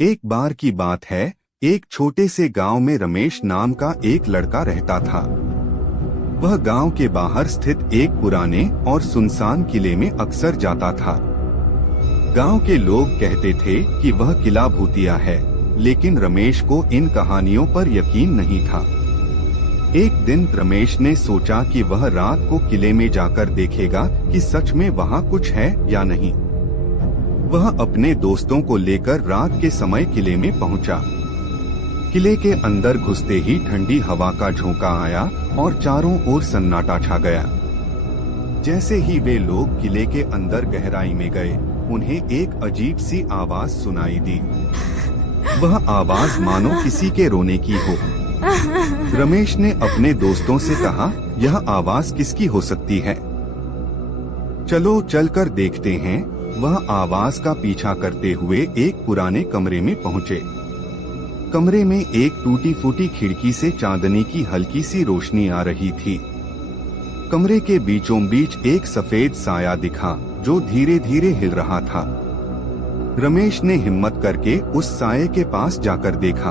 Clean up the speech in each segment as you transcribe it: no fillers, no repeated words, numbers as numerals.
एक बार की बात है, एक छोटे से गांव में रमेश नाम का एक लड़का रहता था। वह गांव के बाहर स्थित एक पुराने और सुनसान किले में अक्सर जाता था। गांव के लोग कहते थे कि वह किला भूतिया है, लेकिन रमेश को इन कहानियों पर यकीन नहीं था। एक दिन रमेश ने सोचा कि वह रात को किले में जाकर देखेगा कि सच में वहां कुछ है या नहीं। वह अपने दोस्तों को लेकर रात के समय किले में पहुंचा। किले के अंदर घुसते ही ठंडी हवा का झोंका आया और चारों ओर सन्नाटा छा गया। जैसे ही वे लोग किले के अंदर गहराई में गए, उन्हें एक अजीब सी आवाज सुनाई दी। वह आवाज मानो किसी के रोने की हो। रमेश ने अपने दोस्तों से कहा, यह आवाज किसकी हो सकती है? चलो चलकर देखते हैं। वह आवाज का पीछा करते हुए एक पुराने कमरे में पहुंचे। कमरे में एक टूटी फूटी खिड़की से चांदनी की हल्की सी रोशनी आ रही थी। कमरे के बीचों बीच एक सफेद साया दिखा, जो धीरे धीरे हिल रहा था। रमेश ने हिम्मत करके उस साये के पास जाकर देखा।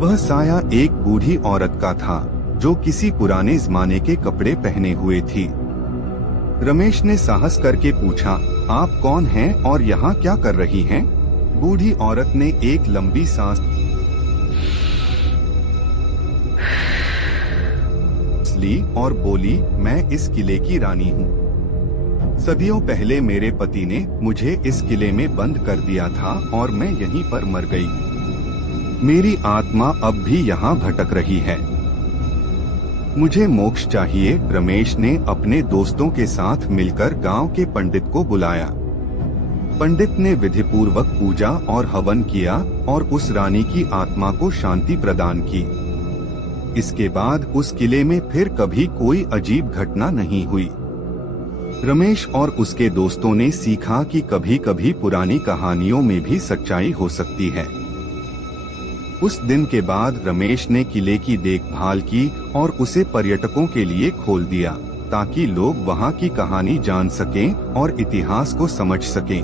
वह साया एक बूढ़ी औरत का था, जो किसी पुराने जमाने के कपड़े पहने हुए थी। रमेश ने साहस करके पूछा, आप कौन हैं और यहाँ क्या कर रही हैं? बूढ़ी औरत ने एक लंबी सांस ली और बोली, मैं इस किले की रानी हूँ। सदियों पहले मेरे पति ने मुझे इस किले में बंद कर दिया था और मैं यहीं पर मर गई। मेरी आत्मा अब भी यहाँ भटक रही है। मुझे मोक्ष चाहिए। रमेश ने अपने दोस्तों के साथ मिलकर गांव के पंडित को बुलाया। पंडित ने विधिपूर्वक पूजा और हवन किया और उस रानी की आत्मा को शांति प्रदान की। इसके बाद उस किले में फिर कभी कोई अजीब घटना नहीं हुई। रमेश और उसके दोस्तों ने सीखा कि कभी कभी पुरानी कहानियों में भी सच्चाई हो सकती है। उस दिन के बाद रमेश ने किले की देखभाल की और उसे पर्यटकों के लिए खोल दिया, ताकि लोग वहां की कहानी जान सकें और इतिहास को समझ सकें।